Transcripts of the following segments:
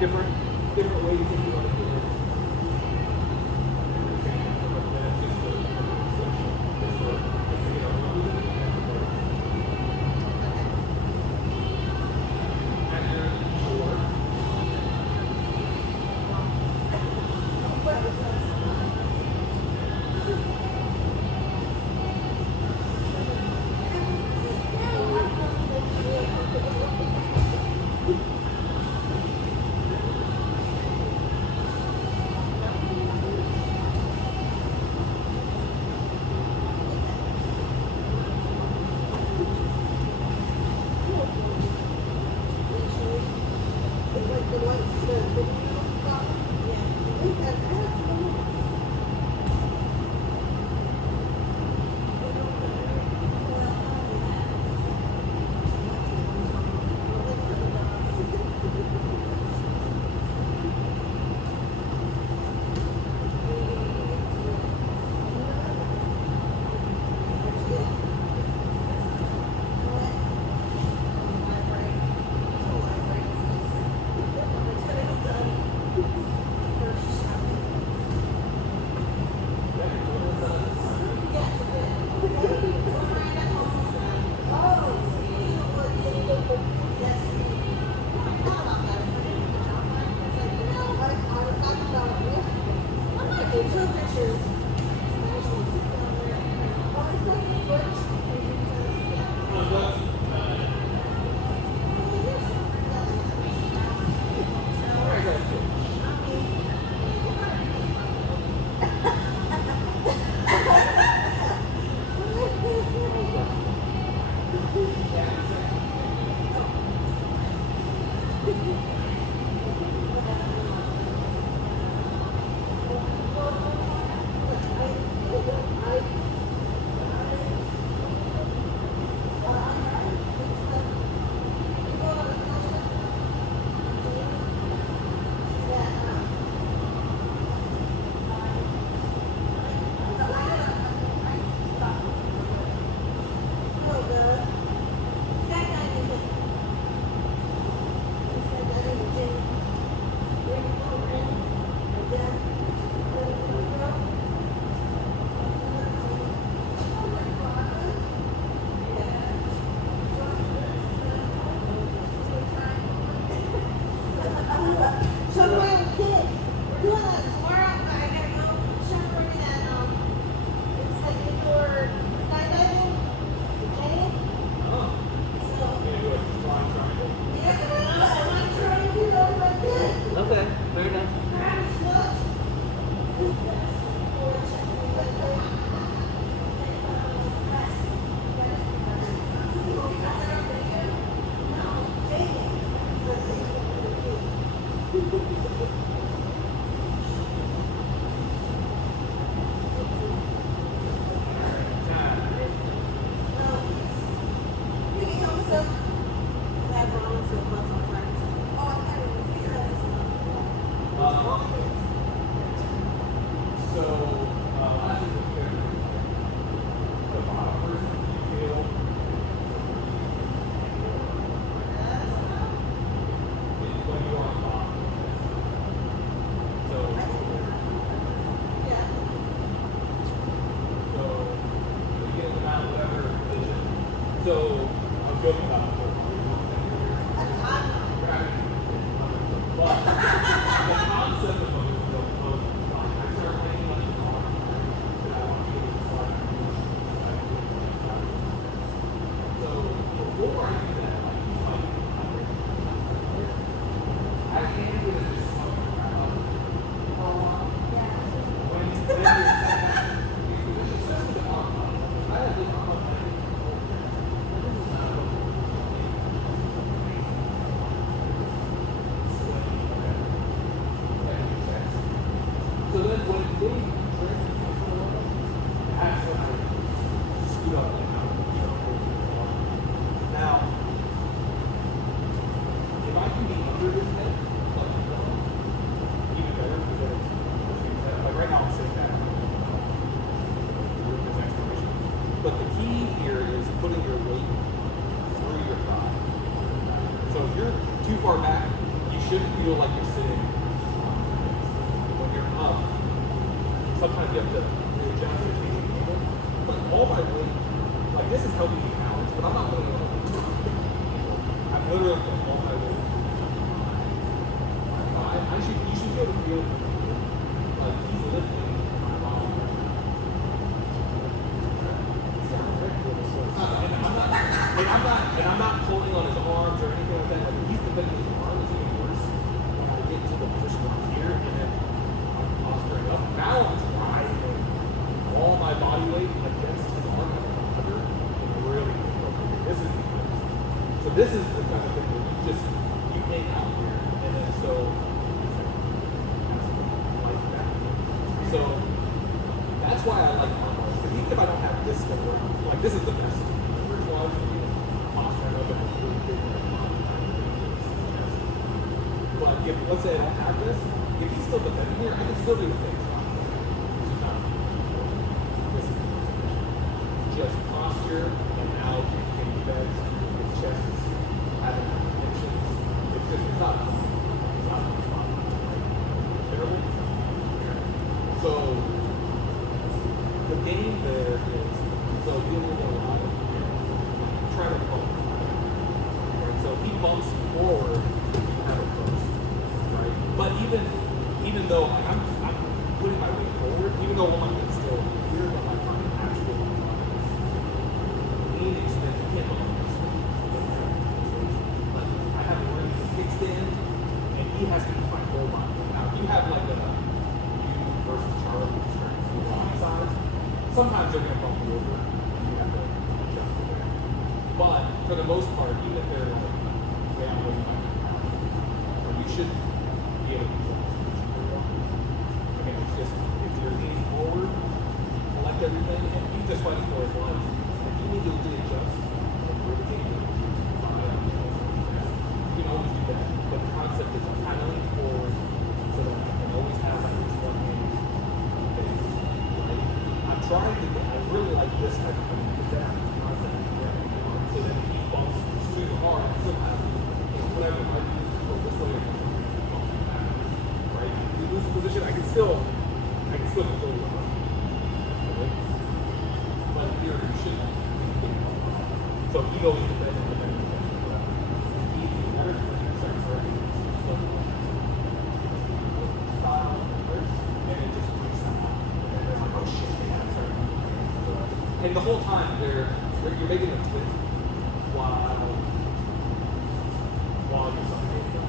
different ways that you want to do it. shouldn't feel like you're sitting when you're up. Sometimes you have to readjust your feet. But all my weight, like this is helping me balance, but I'm not putting it on. I'm literally putting all my weight. You should be able to feel like he's lifting my body. And I'm not pulling on his arms or anything like that. Like he's defending his arm, it's even worse when I get into the position up here and then I'm posturing up. Now I'm driving all my body weight against his arm and under and really this is the worst. So this is the kind of thing where you hang out here and then so So that's why I like armbar. Because even if I don't have this thing around, like this is the best. First of all, posturing up and really big. But if let's say I don't have this, if he's still defending here, I can still do the thing. This is just posture and now getting beds, his chest is having tensions. It's not terrible. So the game there is so dealing with a lot of trying to bump. Right? So he bumps forward, you have a post, right? But even though I'm putting my weight forward, even though one is still here, but like I'm actually lean extend, you can't bump this. But I have a ring kickstand, and he has to use my whole body. Now you have like a versus Charlie strength to body size. Sometimes they're going to bump you over and you have to adjust to that. But for the most part, even if they're like down with my you should be able to do that. Again, it's just if you're leaning forward, collect everything, and he's just fighting for his life. If you need to readjust and rotate it, you can always do that. But the concept is I'm kind of leaning forward so that I can always have at least one hand. I'm trying to get, I really like this type of thing because then I'm constantly getting on so that if he bumps super hard, I still have, whatever, I use to go this way or bump back, right? If you lose the position, I can still control the bump. Okay? But here, you shouldn't. So he goes to bed and defends the best. Easy, better than the starts already. Style, and it just freaks them out. And they're like, oh shit, they have started. And the whole time you're making a twist while you're suffocating.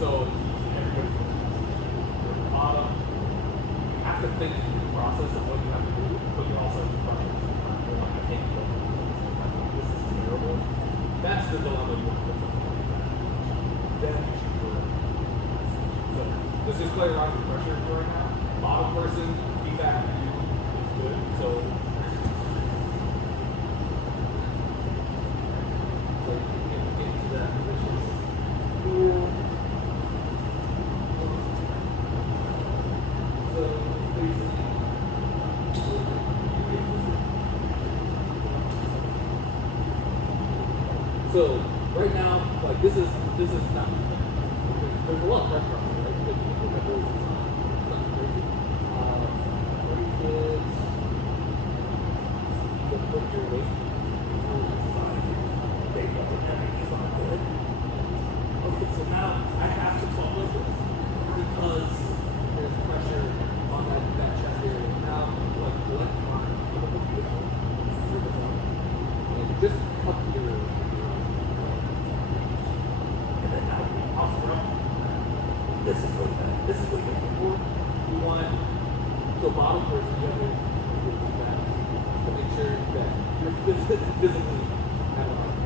So everybody's at the bottom. You have to think through the process of what you have to do, but you also have to process you're like, I can't do it. This is terrible. That's the dilemma you want to put something like that. Then you should do it. So let's just play around with pressure for right now. Bottom person, feedback to you is good. So get into that position. Cool. So right now, like this is not. There's a lot of pressure on me, right? Because you look at those, it's not crazy. For kids, you put your weight on the side. They put the heavy knees on the head. Okay, so now I have to talk like this because there's pressure on that chest area. Now, like collect my beautiful, and just cut your. This is what you're looking for. You want the bottom person, you have to do that to make sure that you're physically at a height.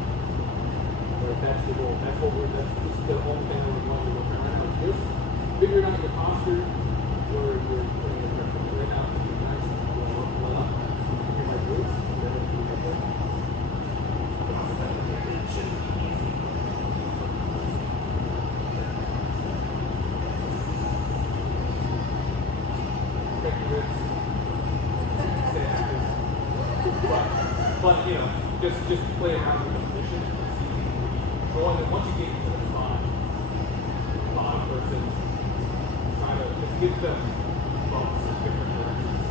Or that's the goal. That's just the only thing we're going to look at right now. Just figuring out your posture where you're putting your pressure. Right now, it's nice and well up. You're like this, and then you get there. It shouldn't be easy. But you know, just play around with the position and see. So once you get into the spot, person kind of just gives them bumps in different directions.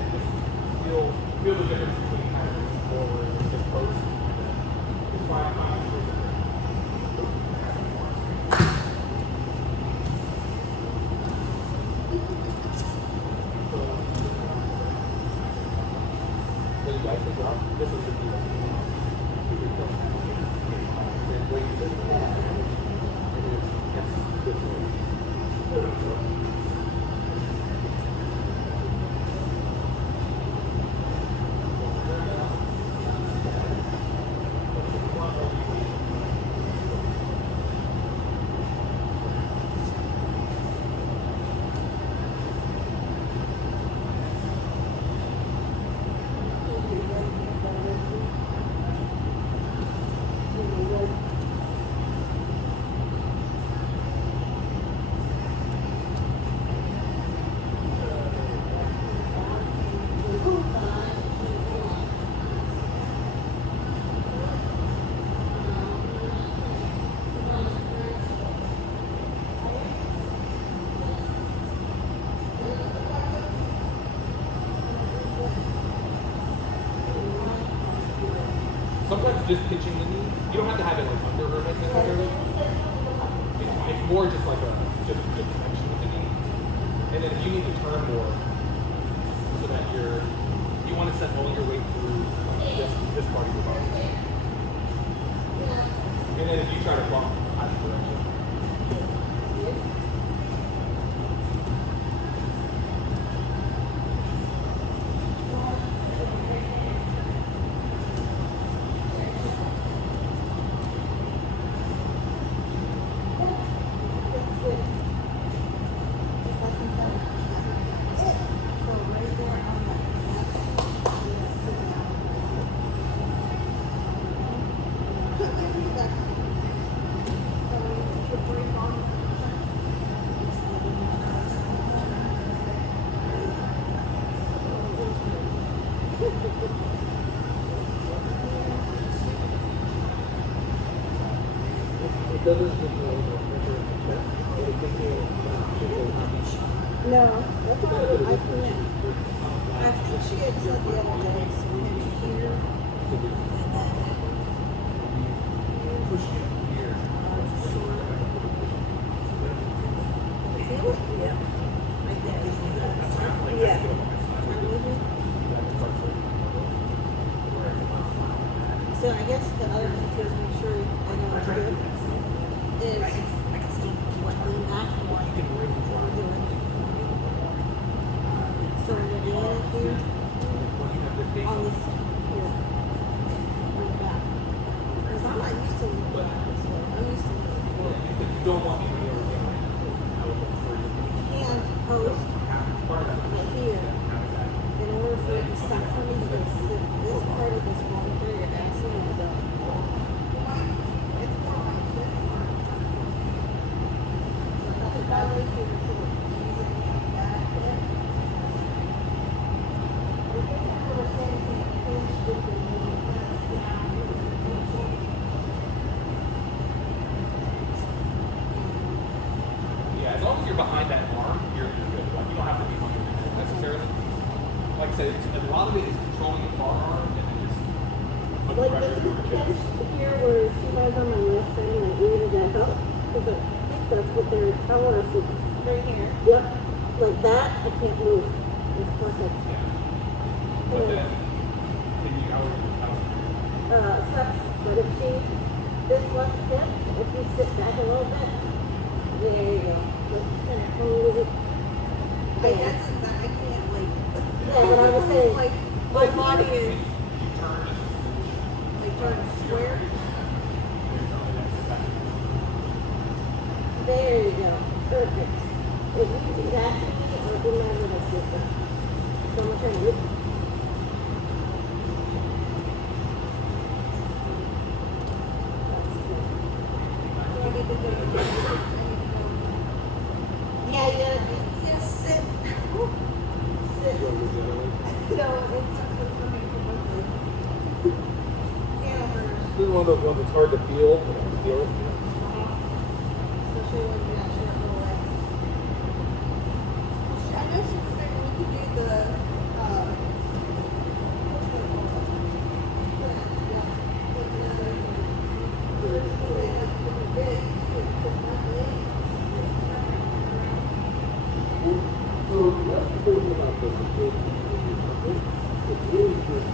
And just feel the difference between kind of moving forward and just post. Just find a difference. So you guys think about this is the deal. Sometimes just pitching the knee, you don't have to have it like under her head necessarily. It's more just like a connection with the knee. And then if you need to turn more, so that you want to send all your weight through this part of your body. And then if you try to bump either direction. No, that's about what I can't. I think she had said the other day, so maybe here and then Push it here. feel it? Yeah. Like that. Yeah. So I guess the other thing to make sure I know it's good is what lean back while you're doing. So when you're doing it here, on this here, lean back. Because I'm not used to leaning back this way. I'm used to leaning forward. You don't want me to be able to Hand post right here. In order for it to suck for me, you can sit this part of this wall through your ass and your belly. It's more like this part. So that's about right here. Yeah, as long as you're behind that arm, you're good. Like, you don't have to be under it necessarily. Like I said, a lot of it is controlling the forearm and then just putting Like pressure this through is the chest. here where she lies on my left side and like, where does that help? Because I think that's what they're telling us. Right here? Yep. Like that, I can't move. It's perfect. Yeah. But then, can you, Sucks, but if she, this left hip, if you sit back a little bit, there you go. Just kind of hold it. Like that's that I can't like. Yeah, but I was saying, like my body is you turn like turned square. there you go. Perfect. If you do that to me, I'll do my little sister. So I'm gonna try to look. So I need to go. Yeah, yeah. Yes, sit. Sit. No, it's something for me to look. Yeah, hers. This is one of those ones that's hard to feel. Especially when you got your little So that's the thing about this. It's really just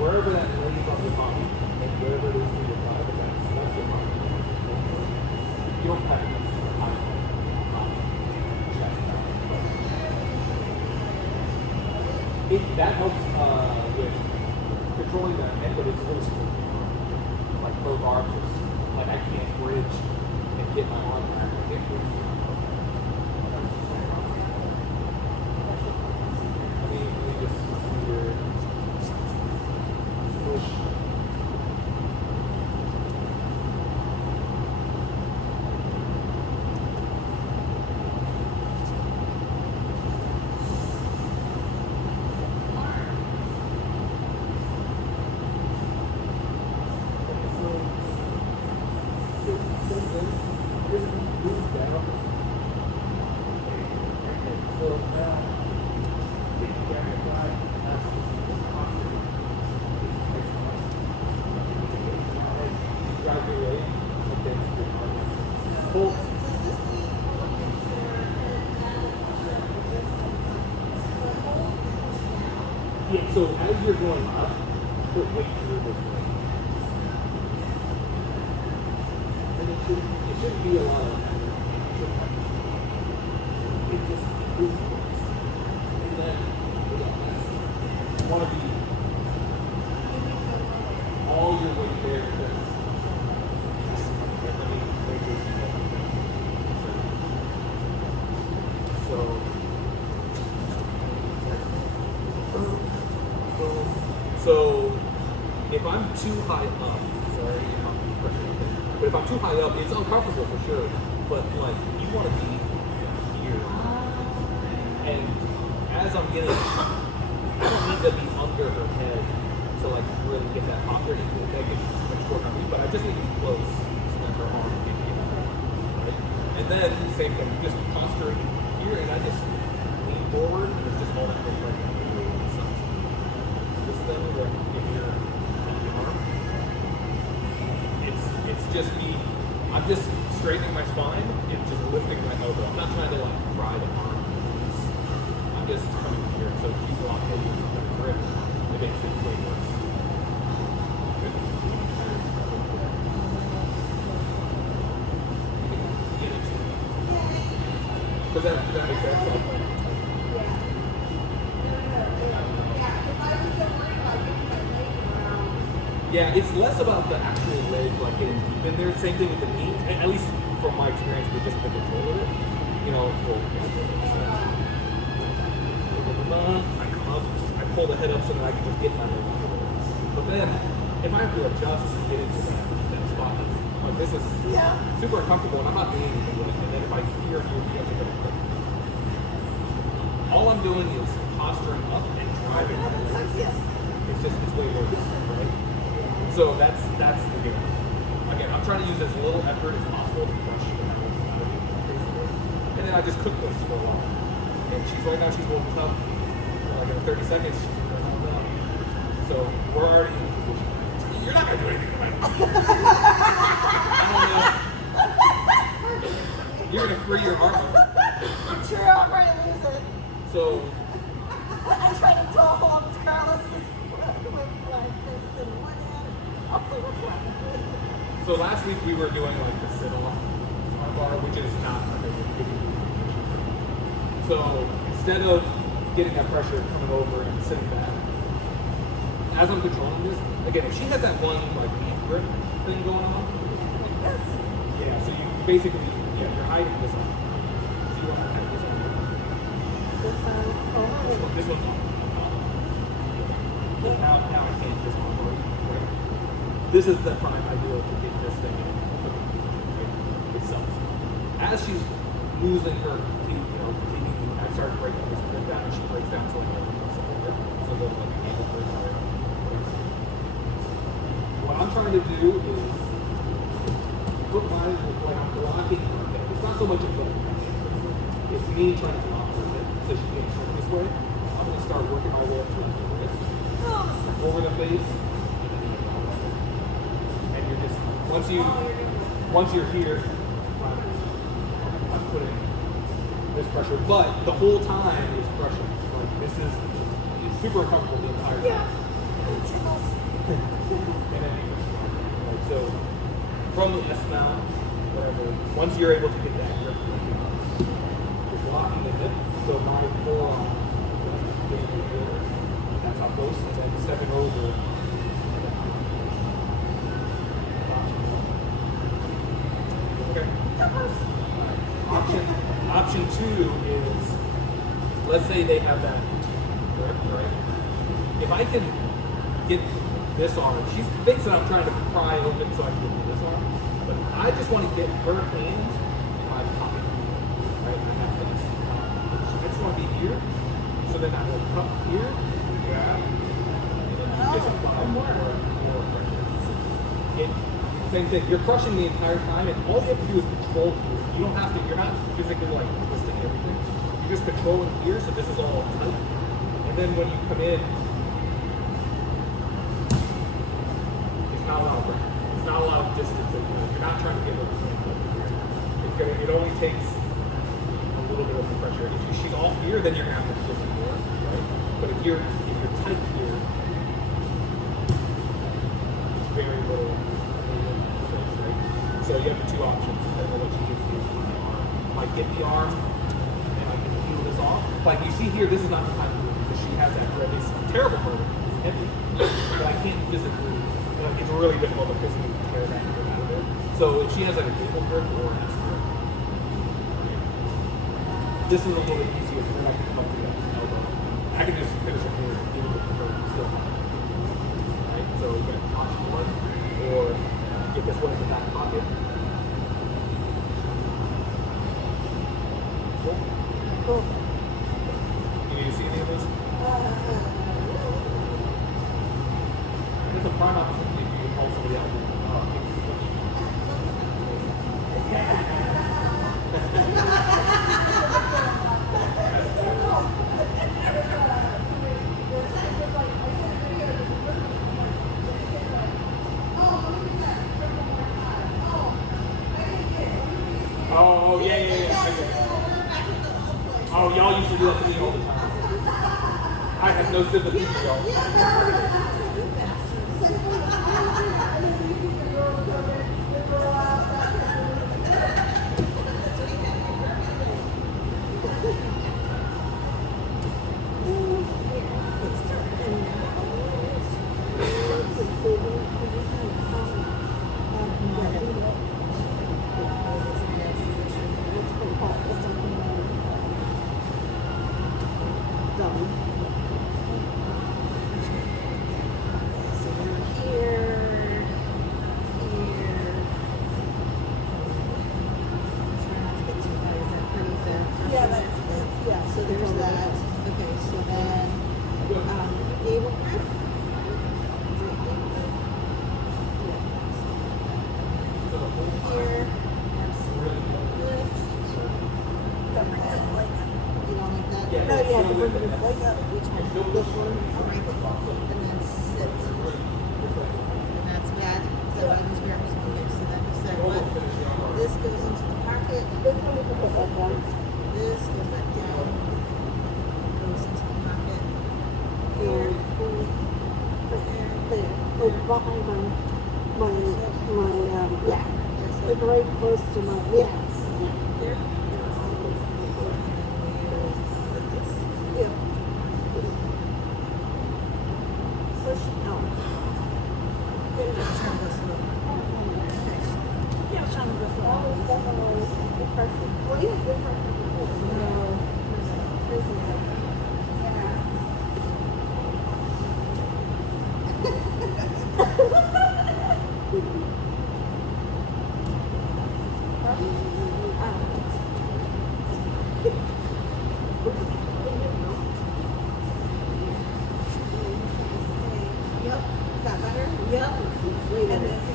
wherever that lays on your body, and wherever it is in your body, that's your body. You don't have to that helps with controlling the head, but it's really cool. Like both arms, like I can't bridge and get my arm back. I can't bridge. I mean, really just your push. Yeah, so as you're going up, put weight through this way. And it shouldn't be a lot of effort. It just improves things. And then, you want to be all your weight there because So if I'm too high up, sorry, but if I'm too high up, it's uncomfortable for sure. But like you want to be here, and as I'm getting, I don't need to be under her head to like really get that posture. That gets much short on me, but I just need to be close so that her arm can get right. And then same thing, just posturing here, and I just lean forward, and it's just holding her right now. If you're on the arm, it's just me. I'm just straightening my spine and just lifting my elbow. I'm not trying to like pry the arm. I'm just coming here. So if she's locked in with a grip, it makes it way worse. Does that make sense? Yeah, it's less about the actual leg, like getting deep in there. Same thing with the knee. At least from my experience with just the control of it. You know, I come up, I pull the head up so that I can just get my leg. But then, if I have to adjust and get into that spot, like this is super uncomfortable, and I'm not doing anything with it. And then if I hear you, all I'm doing is posturing up and driving. It's way worse, right? So that's the game. Again, I'm trying to use as little effort as possible to push the balance out of you. And then I just cook this for a while. And right now she's woken up like in 30 seconds. So we're already in position. You're not gonna do anything about it. I don't know. You're gonna free your arm. I'm sure I'll probably lose it. So I tried to hold Carlos with like this in one hand. So last week we were doing like the sit-off arm bar, which is not my favorite position. So instead of getting that pressure coming over and sitting back, as I'm controlling this, again, if she has that one like knee grip thing going on, yeah, so you basically, you're hiding this on. So you want to hide this on. This one's on. Now I can't just operate, right? This is the prime ideal to get this thing in itself. As she's losing her, I start breaking this grip down. trying to do is put mine like I'm blocking her hip. It's not so much a foot. It's me trying to block her hip so she can't turn this way. I'm going to start working my way up to the wrist, over the face, and you're just once you're here, I'm putting this pressure, but the whole time is crushing. Like this is it's super uncomfortable the entire time. Yeah. And then like so from the S mount, whatever, once you're able to get that grip, you're blocking the hip, so my forearm is getting here, that's how close, and then stepping over. Okay. Option two is, let's say they have that grip, right? If I can get this arm, she thinks that I'm trying to pry open so I can get this arm, but I just want to get her hand in my pocket, right? I have this. I just want to be here, so then I will cup here, grab, and then you just apply more pressure. Same thing. You're crushing the entire time, and all you have to do is control here. You don't have to. You're not physically like twisting everything. You're just controlling here, so this is all tight. And then when you come in, it's not a lot of pressure. It's not a lot of distance. You're not trying to get over here. It only takes a little bit of the pressure. If she's off here, then you're gonna have to twist it more, right? But if you're tight here, very little. So you have the two options depending on what you need to do on the arm. If I get the arm and I can peel this off, like you see here, this is not the time to do it because she has that grip. It's terrible for her. It's heavy. But I can't physically, it's really difficult to physically tear that grip out of there. So if she has like a cable grip or an S grip, this is a little bit easier because then I can come up to that elbow. I can just finish her here and deal with her still. Right? So you got option one or get this one in the back pocket. Cool. You need to see any of this? It's a prime opportunity for you to call somebody out. Oh, yeah. Okay. Oh, y'all used to do that to me all the time. I have no sympathy for y'all. So there's that. Okay, so then gable grip. Here. Lift. You don't like that? No, you have to bring this leg up. Which one? This one. And then sit. And that's bad. So I was wearing some mix. So then you said what? This goes into the pocket. This one you can put back down. This goes back down. Goes into the pocket. Here. There. It's behind my yeah. It's right close to my, yeah. Here. Yeah. Push out. Turn this low. Yeah, I'm trying to go slow. Good pressure. Well, you have good pressure before. No. This is Yep. Is that better? Yep. Wait a minute.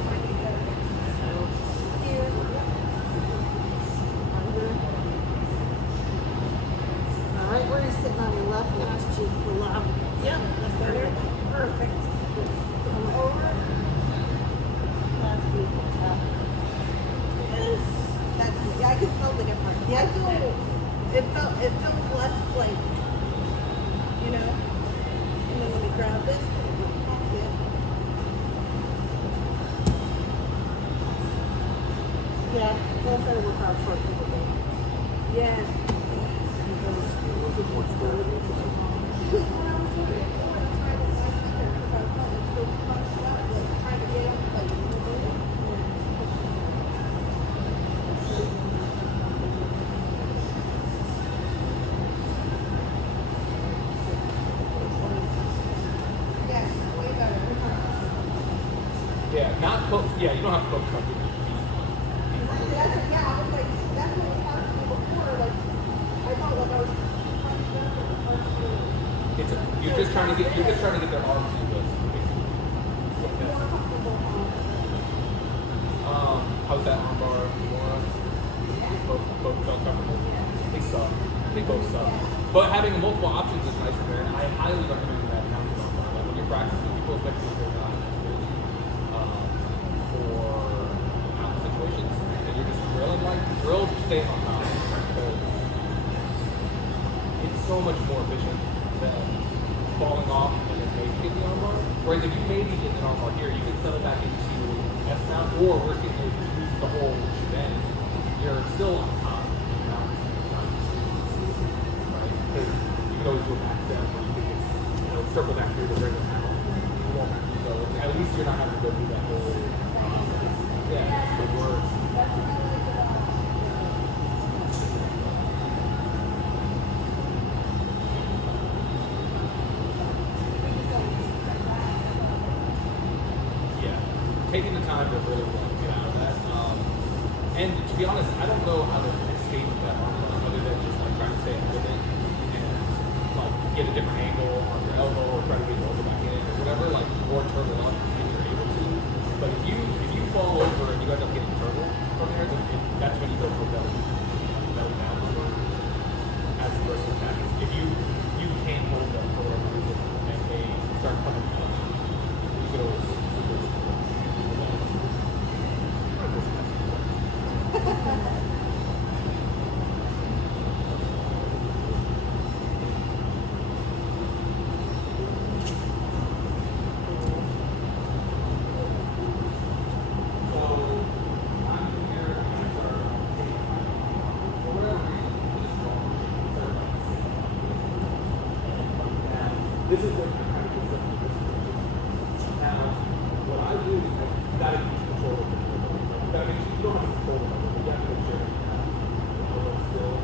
Corey's sitting on your left, and that's cheek pull up. Yep, that's better. Perfect. Come over. That's beautiful. That's yeah, I can tell the difference. Yeah, it felt less like, you know. And then when we grab this, Yeah, they'll try to work out short people do. yeah. Because when I was doing it, that's why I didn't like it there, because I felt it so punched up, like trying to get up, like, yes, way better. Yeah, not close. Yeah, you don't have to focus on doing That's, yeah, I was like, that's what was hard for me before, like, I felt like I was punched up and punched through. it's you're just trying to get their arms to this. More comfortable, How's that armbar? Laura? Both felt comfortable. They suck. They both suck. But having multiple options is nice in there. I highly recommend that now. Like when you're practicing, people especially if they're not really for mountain situations, and you're just drilling like drill, stay on top. It's so much more efficient than falling off and then maybe get the armbar. Whereas if you maybe get an armbar here, you can settle back into S mount, or worst case, if you use the whole shebang, you're still on top. Right? Because you can always do a back step where you can just, circle back through the regular panel. You won't have to go. At least you're not having to go through that whole. Yeah, the worst. Taking the time to really get out of that. And to be honest, I don't know how to escape that armbar other than just like trying to stay with it and like get a different angle on your elbow or try to get your elbow back in or whatever, like or turn it up if you're able to. But if you fall over and you end up getting turtle from there, then that's when you go for belly down as the person attack. If you can't hold them for whatever reason and they start coming up, you could always. This is what I'm trying to do. Now, what I do is you gotta keep control of it. You gotta make sure you don't have control of it, but you have to make sure that you have the elbow still.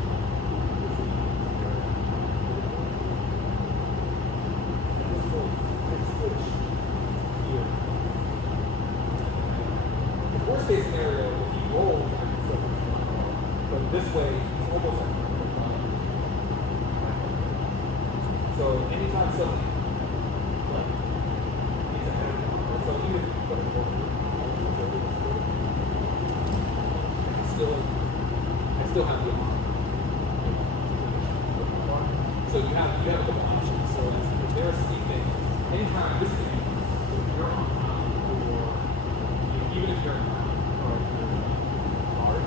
Switch here. The worst case scenario, if you roll, you can still but this way, it's almost like so anytime somebody like needs a head, so even if you put it over, I still have the arm. So you have a couple options. So if they're sleeping, anytime this thing, if you're on top or even if you're hard.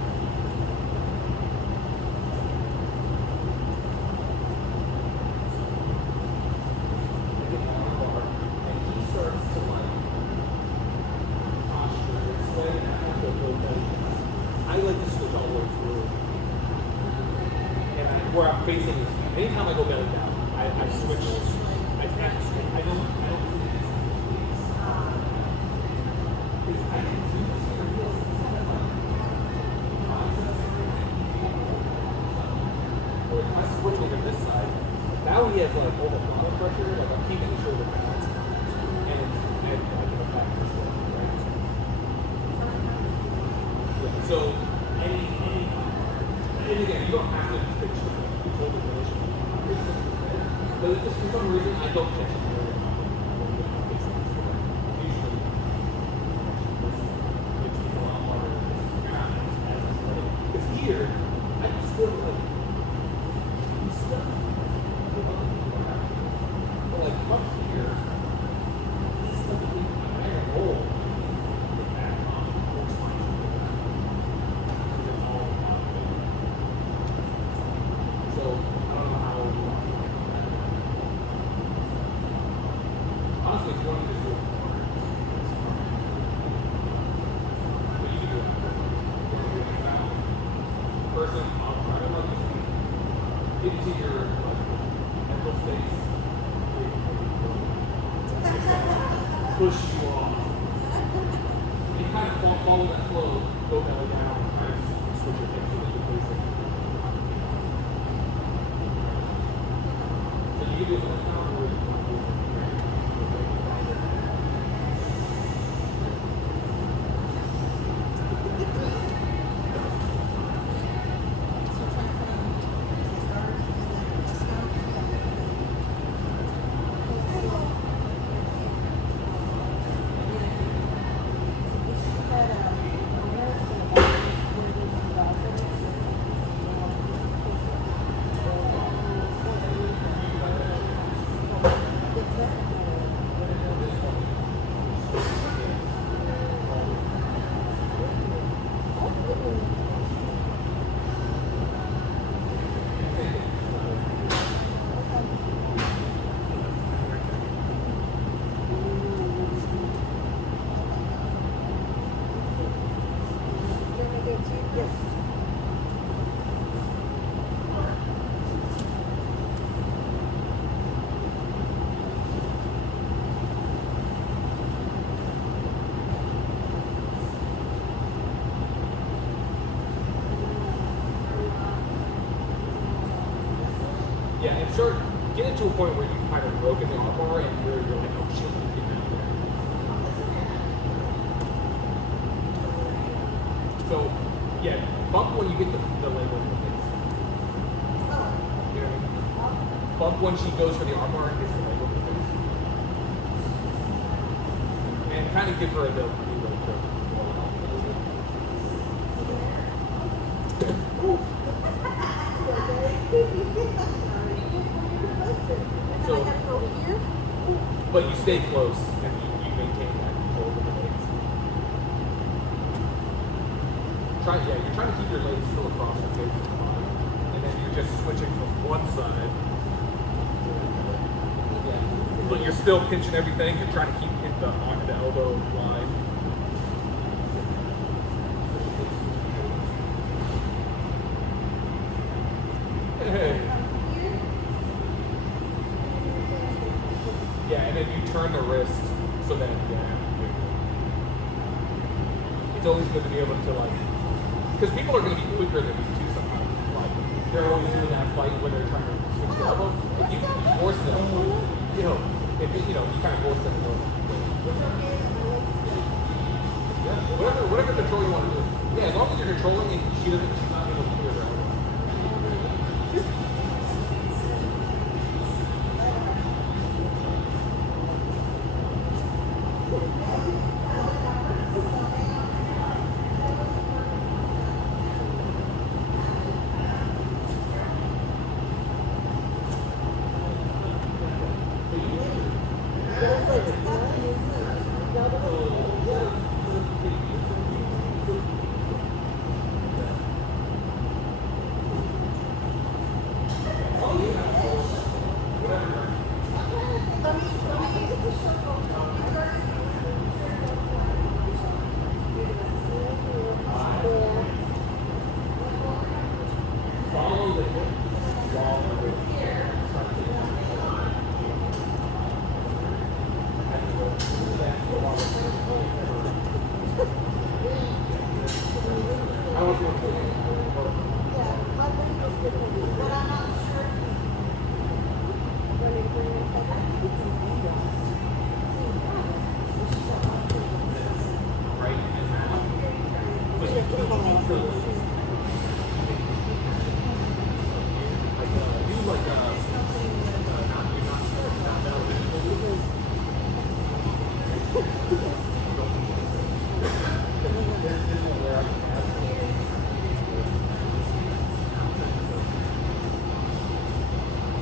I like to switch all the way through. And where I'm facing is, anytime I go belly down, I switch. I can't switch. I don't or if I switch over this side, now he has like all the bottom pressure, like I'm keeping the shoulder down. And I can attack this way, right? So, and again, you don't have to finish it. You totally finish it. But if just for some reason, I don't catch it very often. Usually, it's a lot harder because here, I can still like do stuff. push you off. You kind of follow that flow, go belly down, kind of switch your hips so that you're facing. So you can do this now, or you want to do it? Yeah, and start getting to a point where you've kind of broken the arm bar and you're like, oh shit, I'm getting out of there. So, yeah, bump when you get the leg over the face. You know what I mean? Bump when she goes for the arm bar and gets the leg over the face. And kind of give her a little to roll it off a little bit. So, but you stay close and you maintain that control of the legs. You're trying to keep your legs still across your face and body, and then you're just switching from one side. Yeah. But you're still pinching everything. You're trying to keep the elbow line. Hey. Yeah, and then you turn the wrist so that it's always good to be able to because people are going to be quicker than you too sometimes. Like they're always doing that fight where they're trying to switch the elbow. If you force them, you kind of force them to go. Yeah, whatever control you want to do. Yeah, as long as you're controlling it, she's not able to do it right.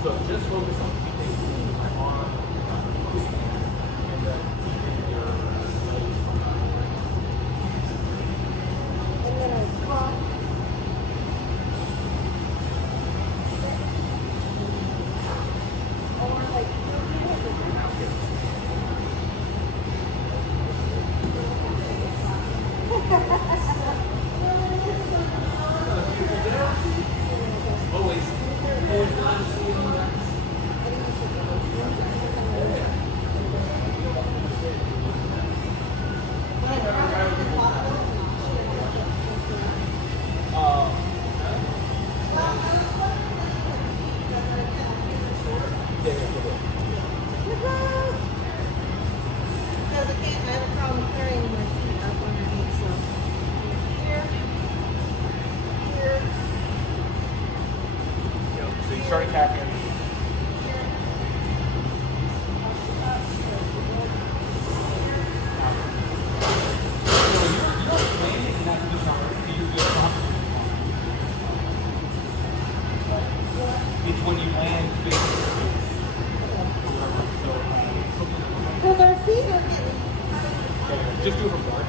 So just focus on keeping my arm and keeping your legs And then I cross. Or like always glad to see you on that. just do it from guard.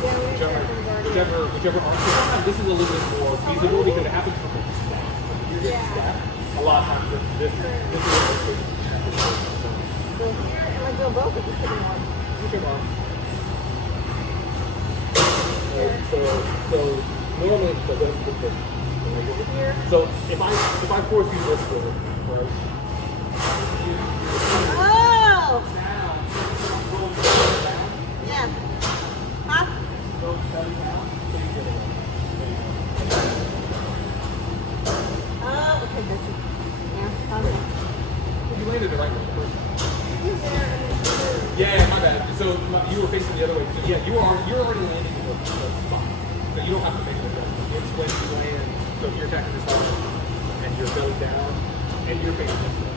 Yeah, we Whichever, from guard. whichever arm. So sometimes this is a little bit more feasible because it happens from the stack. Like you're getting stack. A lot of times this is what I'm saying. So here, am I doing both or just putting one? Whichever arm. Right, so normally so that's the thing. Here. So if I force you this way, right? Oh! Now, roll down. Yeah. Huh? Go belly down. So you get it. Oh, okay, gotcha. Yeah, okay. You landed it right way the first time. You're there and then here. Yeah, my bad. So you were facing the other way. So yeah, you're already landing in the spot. So you don't have to make an adjustment. It's when you land. So if you're attacking this arm and you're belly down and you're facing this way.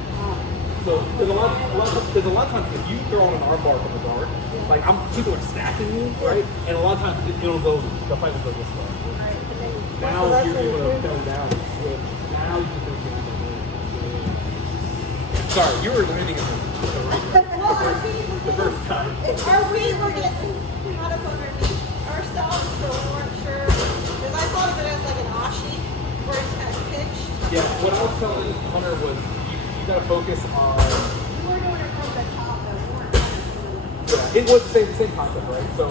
So there's a lot of times if you throw on an arm bar from the guard, like people are stacking you, right? And a lot of times it'll go, the fight will go this way. Right, and then Now that's you're what able to it is. belly down and switch. Now you can go down and land. Sorry, you were landing in the right way. Well, our feet were The first time. Our feet were getting caught up underneath ourselves, so we weren't sure. Because I thought of it as like an ashi, where it's kind of pitched. Yeah, what I was telling Hunter was you gotta focus on. We were doing it from the top, though. We weren't trying to Yeah, it was the same concept, right? So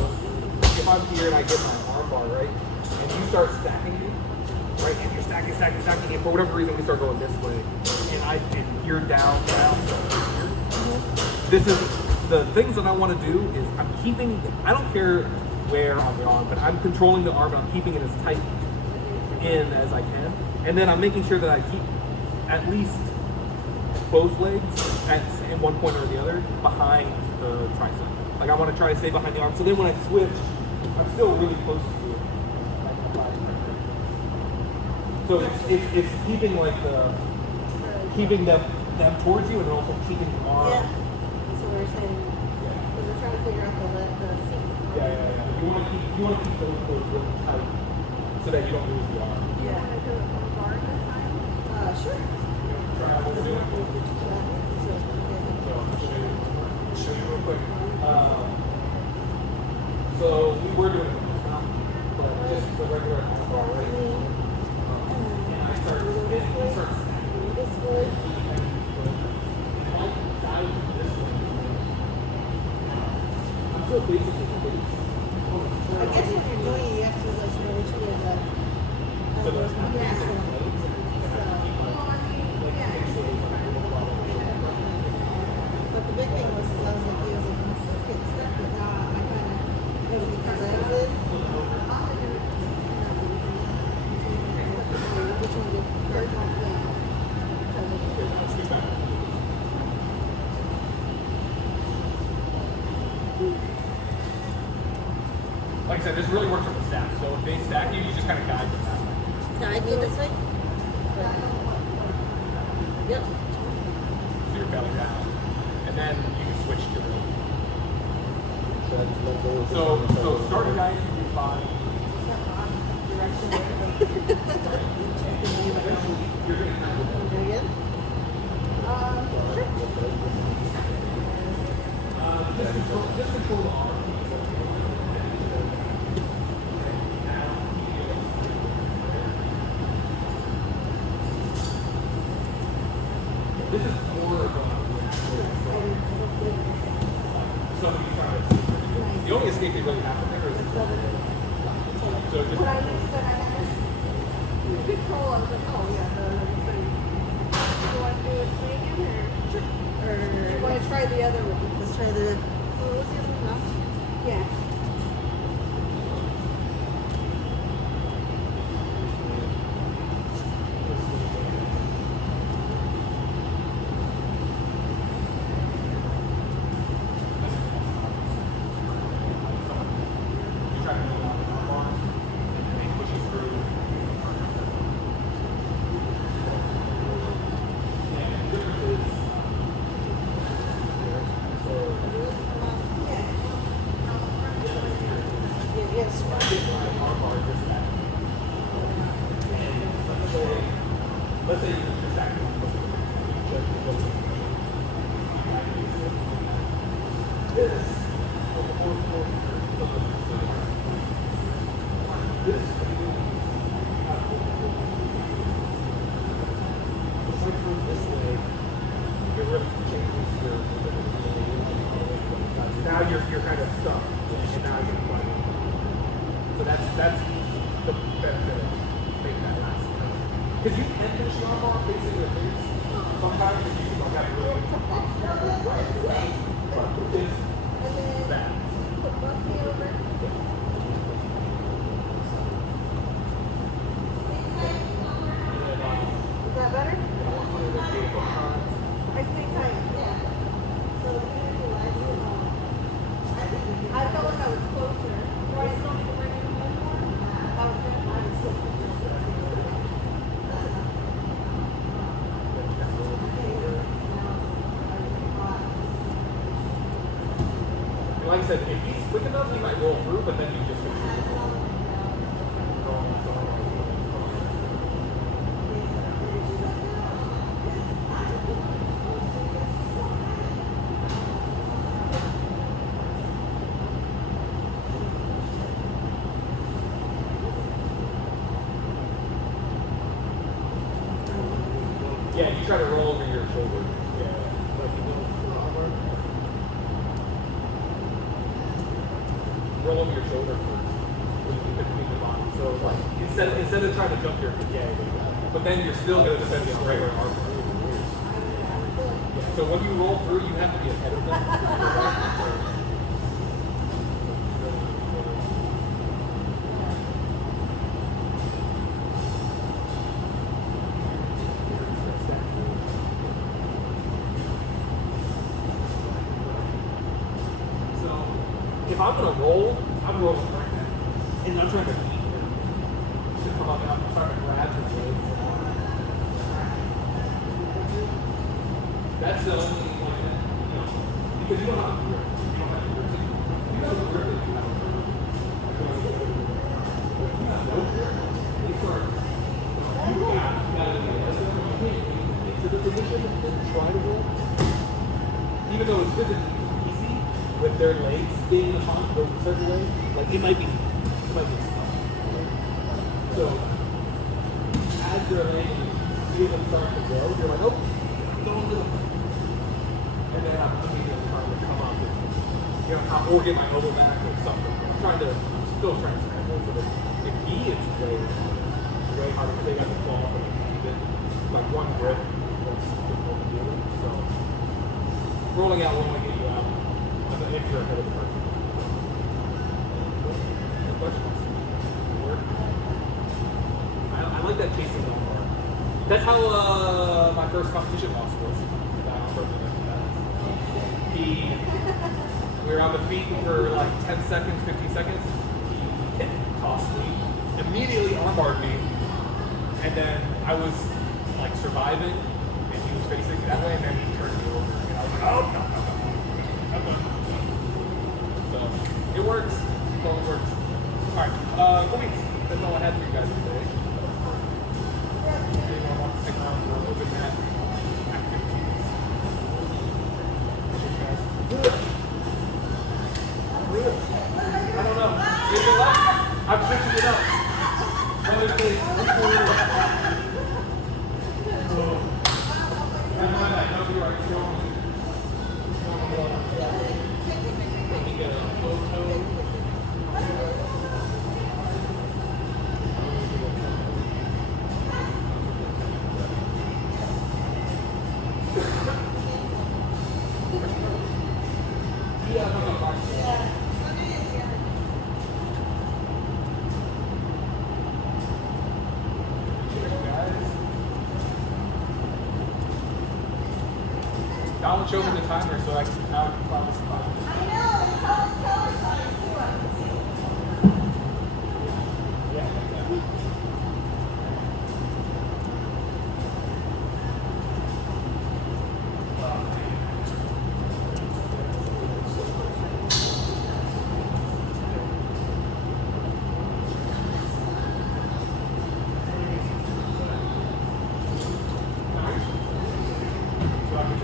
if I'm here and I get my arm bar, right, and you start stacking me, right, and you're stacking, and for whatever reason we start going this way, and you're down. This is the things that I want to do is I'm keeping. I don't care where on the arm, but I'm controlling the arm and I'm keeping it as tight in as I can, and then I'm making sure that I keep at least both legs in one point or the other behind the tricep. Like I want to try to stay behind the arm. So then when I switch, I'm still really close to it. So it's keeping like keeping them towards you and then also keeping the arm. Yeah. So we're saying, because we're trying to figure out the seat. Yeah. You want to keep those toes really tight so that you don't lose the arm. Yeah. Sure. Try out what we're doing. So I'll show you real quick. So we were doing it but just the regular arm bar, right? And I start stacking. This way. And I dive this way. I'm still basically I guess what you're doing, you have to like know which way so the there's not yeah. passing legs. But the big thing was I was like, he was like, let's get stuck with that. I kind of, it was because I was in. Which one did third one? Like I said, this really works on the stack. So if they stack you, you just kind of guide them that way. Guide me this way? Yep. So you're belly down. And then you can switch to the. So start guiding your body. Eventually, you're going to kind of. Do it again? Sure. Just control the arm. This is more of a somebody trying to. The only escape they really have from there is. So just. When I used to control, I was like, oh yeah, the thing. Do you want to do it again or? Or you want to try the other one? Let's try the. What's the other one? Yeah. That's the benefit of making that last. Because you can finish the armbar facing your face. Sometimes if you don't have really good which is bad. Put both feet over. Is that better? I stay tight. Yeah. So I felt like I was closer. Do I still need to bring it home more? That was good. I was still Like I said, if he's quick enough, he might roll through, but then you just yeah, you try to roll over your shoulder. Yeah. Roll over your shoulder first when you between the body. So like instead of trying to jump your but then you're still going to defend the regular arm. Yeah, so when you roll through, you have to be ahead of them. If I'm gonna roll, I'm rolling right now. And I'm trying to come up and I'm trying to grab his legs. That's the only because you don't have a grip. You don't have a grip. You have a grip that you have a grip. You have no grip. It's hard. You gotta be into the position and try to roll. Even though it's physically with their legs being in the pond, go a certain way, like it might be stuck. So as you're laying, you see them start to go, you're like, oh, don't do it. And then I'm immediately trying to come up with, or get my elbow back or something. I'm still trying to scramble for this. If he is way harder because they got the ball and keep it like one grip, that's difficult to do. So rolling out won't get you out. If you're ahead of the person. No questions? I like that chasing armbar. That's how my first competition loss was. We were on the feet for like 10 seconds, 15 seconds. He tossed me, immediately armbarred me, and then I was like surviving, and he was facing that way, and then he turned me over, and I was like, oh, no. It works. Well, it works. Alright, points. That's all I had for you guys today. Anyone wants to stick around for open mat activities? I don't know. Is it left? I'm fixing it up. Other place. Never mind, I know you are showing. Let me get a photo. Donald showed me the timer so I can count and follow the time. I know. Tell us. Yeah, like that. So I can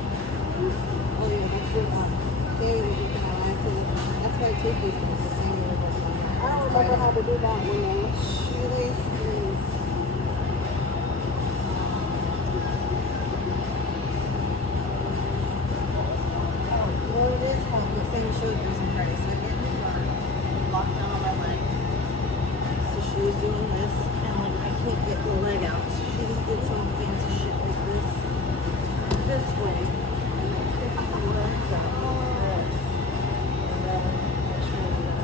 Oh yeah, that's what Sammy was looking at. I said, that's why I take these things to Sammy was looking at. I don't remember how to do that one though. Shoelace is. Well, it is home, but Sammy showed me some Friday, so I get in the car, locked down on my leg. So she was doing this, and like I can't get the leg out. She just did some fancy shit like this way, and I kicked the legs out like this. And then I showed her.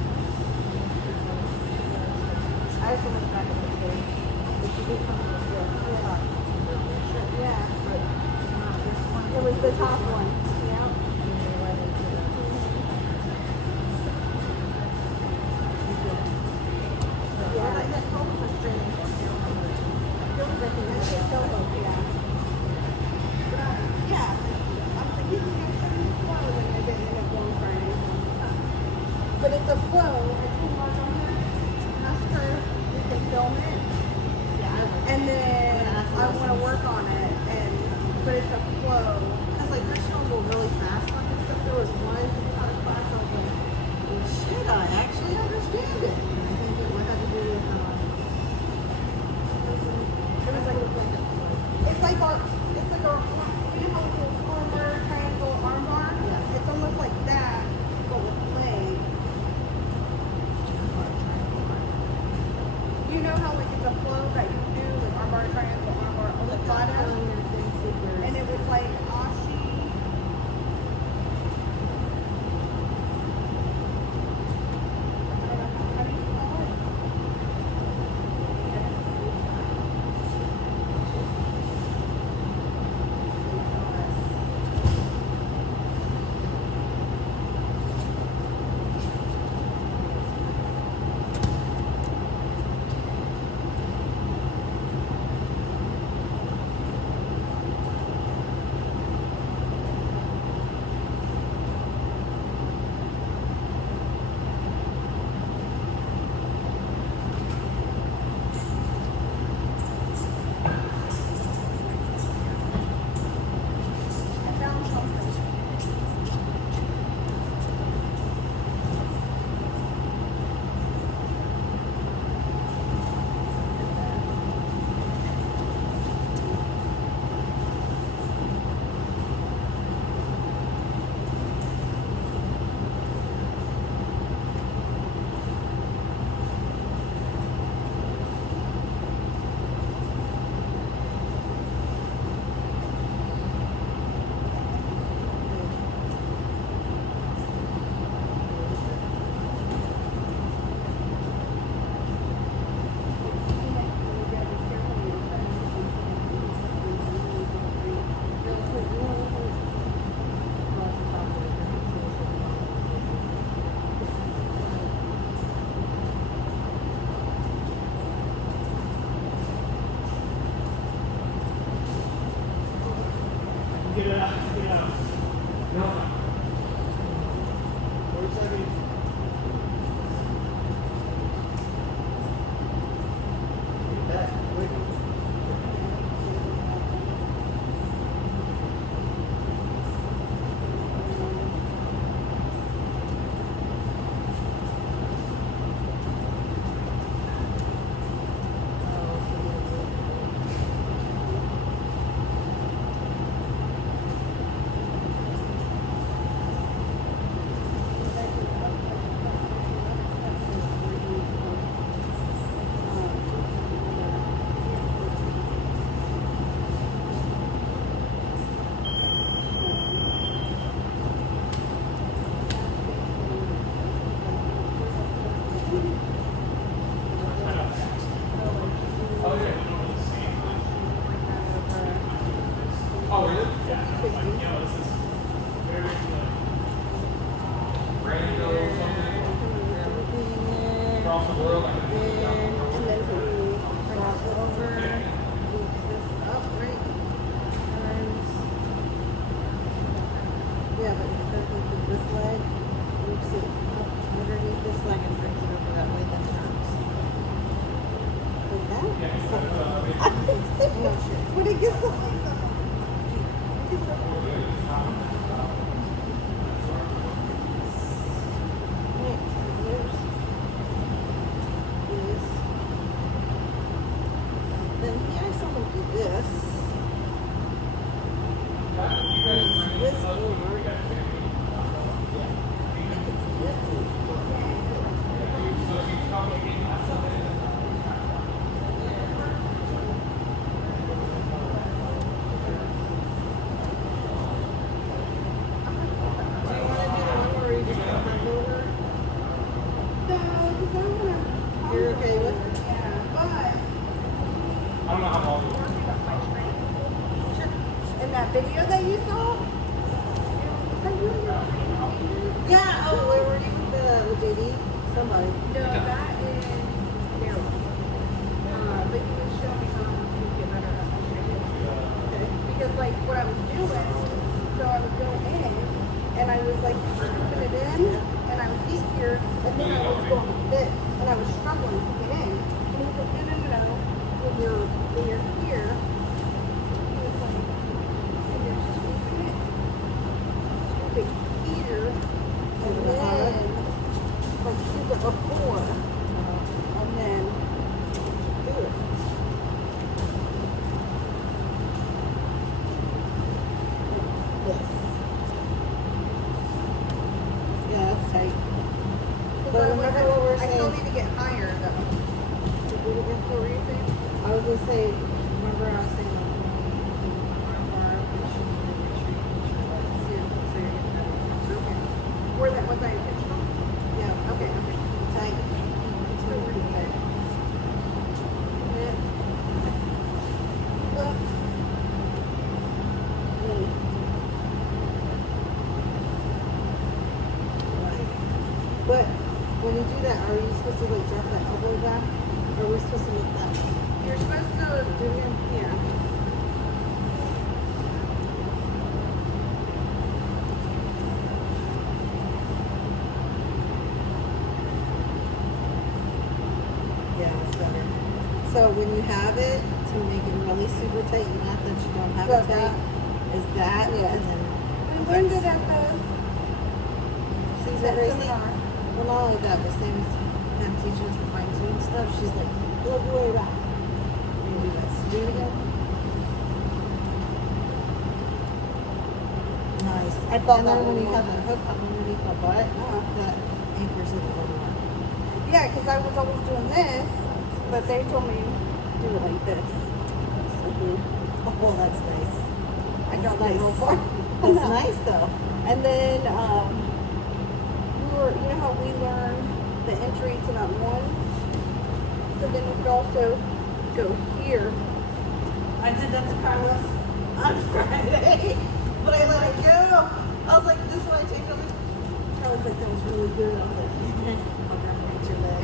I have so much back in the day, but she did something with this. Yeah, but not this one. It was the top one. Yeah. And then it went into the. Yeah, like that focus was strange. It was like a solo, yeah. Yeah. I was like, you can get something slow, and I didn't end up going Friday. But it's a flow. I told Mark on her, ask her if we can film it. Yeah, I would. And then Ask I want to lessons. work on it, but it's a flow. Because like her show go really fast on this stuff. There was one out of class. I was like, well, shit, I actually understand it. And I think it had to do with It was like it's like our, you know, the armbar, triangle armbar. Yeah. It's almost like that, but with legs. You know how like it's a flow that you do, like armbar, triangle, armbar on the bottom, and it was like ashi. I don't know, how do you spell it? I found something. Get it out, get it out. No. 40 seconds. Get back, quick. Oh, really? Yeah. Like, you know, this is very random or something across the world. Like, And then we cross it over, loops this up, right? Turns. Yeah, but because with this leg, loops it up underneath this leg and brings it over that way, then turns. I can see it. When it gets to like the then here someone do this. This over. You're okay with it? I don't know how long. In that video that you saw? Yeah, oh, where were you with JD? Somebody. No, that is Daryl. But he was showing how to get better at Okay. because like what I was doing, so I would go in and I was like scooping it in and I would be here and then I was going like this and I was struggling to get in. And he was like, no. When you're here, he was like, and you're scooping it. Scooping here and then like scoop it before and then do it. Yes. Yeah, that's tight. But But remember what we're I still saying. need to get higher though. What were you saying? I was gonna say, remember I was saying Okay. Where that was I intentional? yeah, Okay. tight. It's really tight. Yeah. Look. But when you do that, are you supposed to like drop that elbow back? Or are we supposed to make that? You're supposed to Do it? yeah. Yeah, it's better. So when you have it, to make it really super tight, not that you don't have So it tight, is that, Yeah. and then. We learned it at the See, that Gracie? seminar. Well, not only that, but same as them teaching us to fine tune stuff, she's like, look way back. You do that. So do it again. Nice. I thought and that then when was you more have the hook underneath the butt, that anchors it a little more. Yeah, because I was always doing this, but they told me do it like this. Oh, that's nice. I That's dropped nice. it real far. That's nice though. And then we were, you know how we learned the entry to that one? So then we could also go here. I did that to Carlos on Friday, but I let it go. I was like, this one I changed. I was like, Carlos like, that was really good. I was like, fuck, I hate your leg.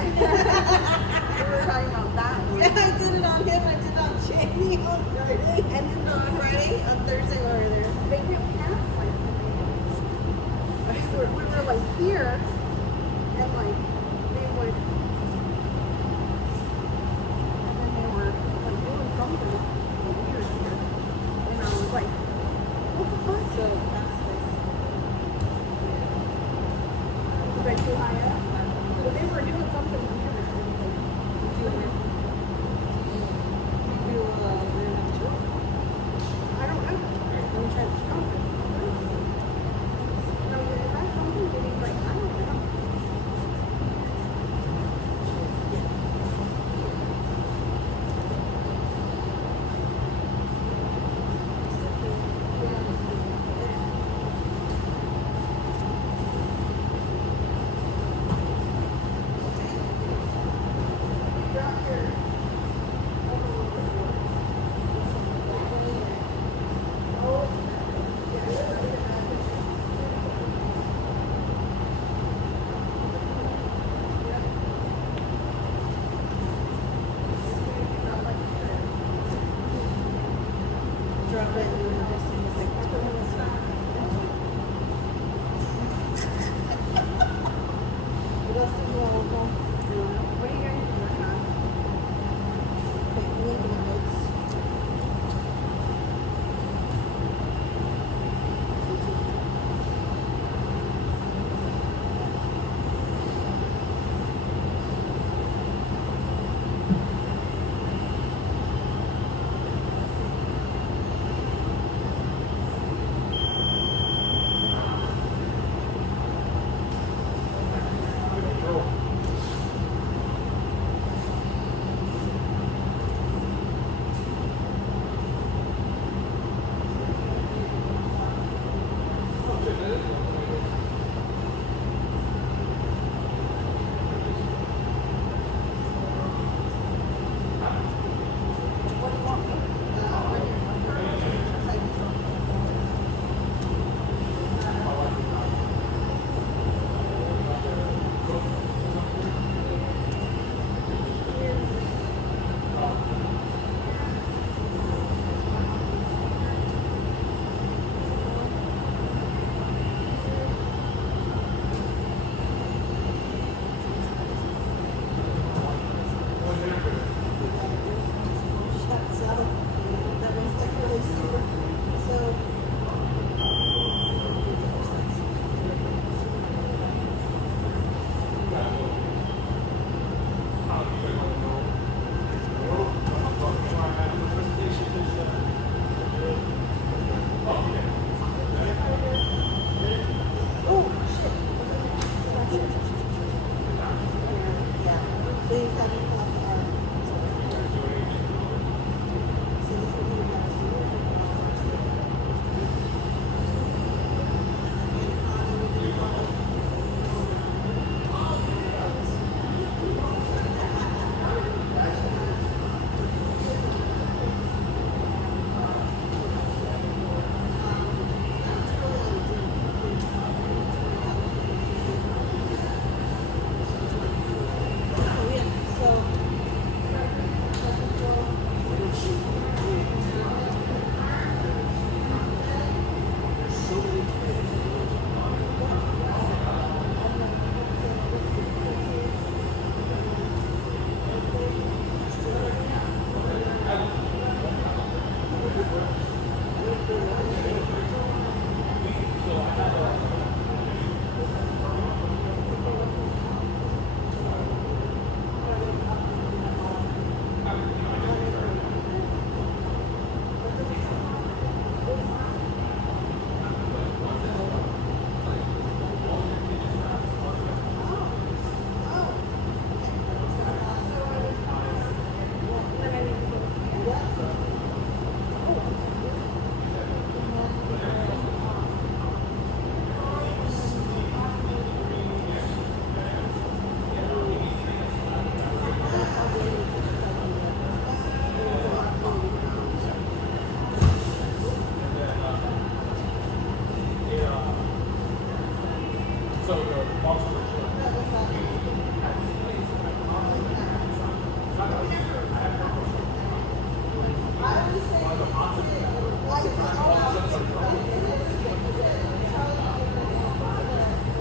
We were talking about that one. Yeah, I did it on him. I did it on Jamie on Friday. And then No, on Friday, on Thursday, or there. they didn't have like we were like here and like they would and then they were like doing something weird here. And I was like, what the fuck? So that's nice. Was I too high up? But they were doing something weird. You do rear neck choke. I don't know. Let me try to stop it. And I was like, is that something? And he's like, I don't know.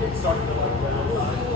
It's starting to like go outside.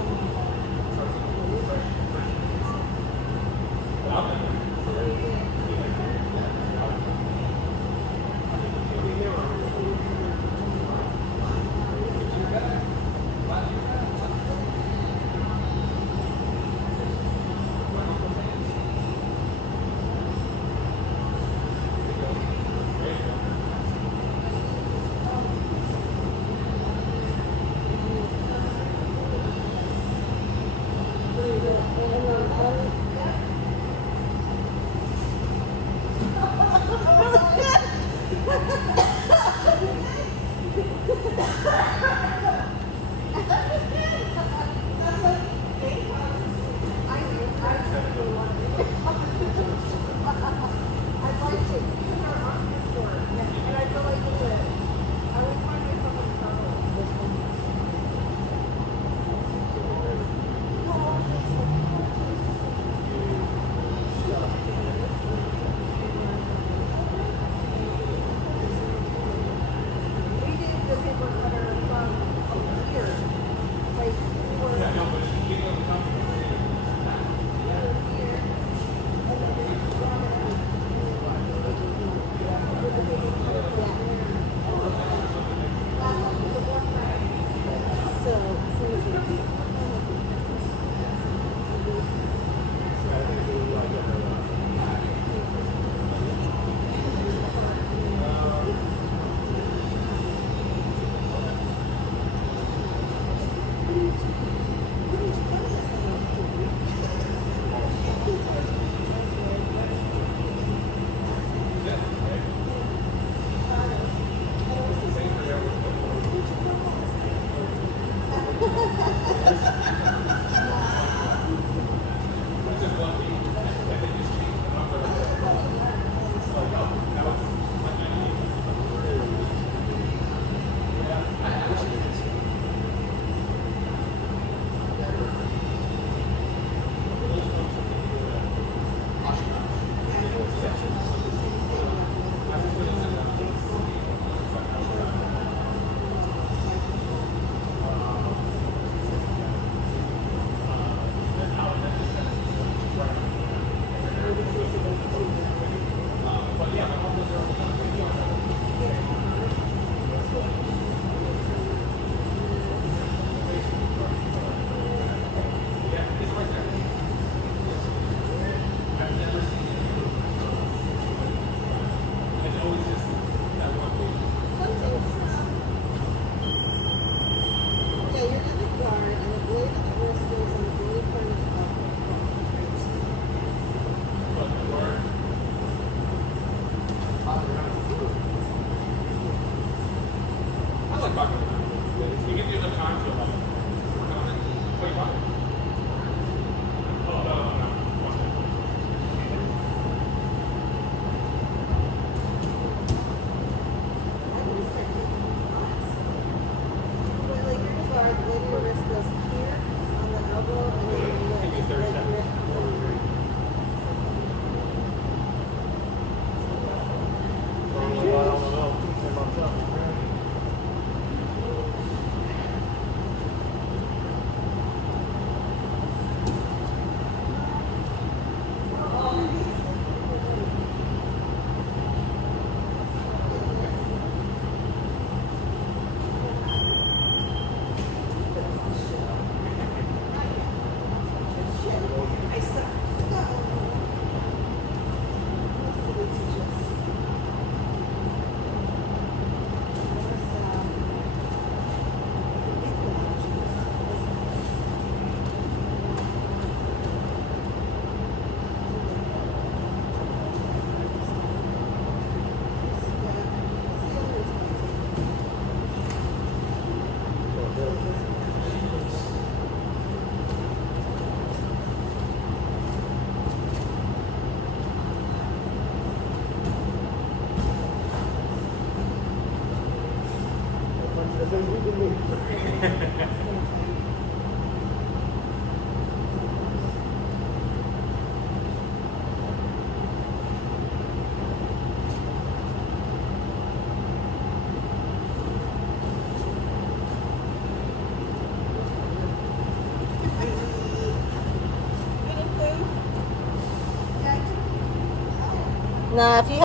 Nah, if you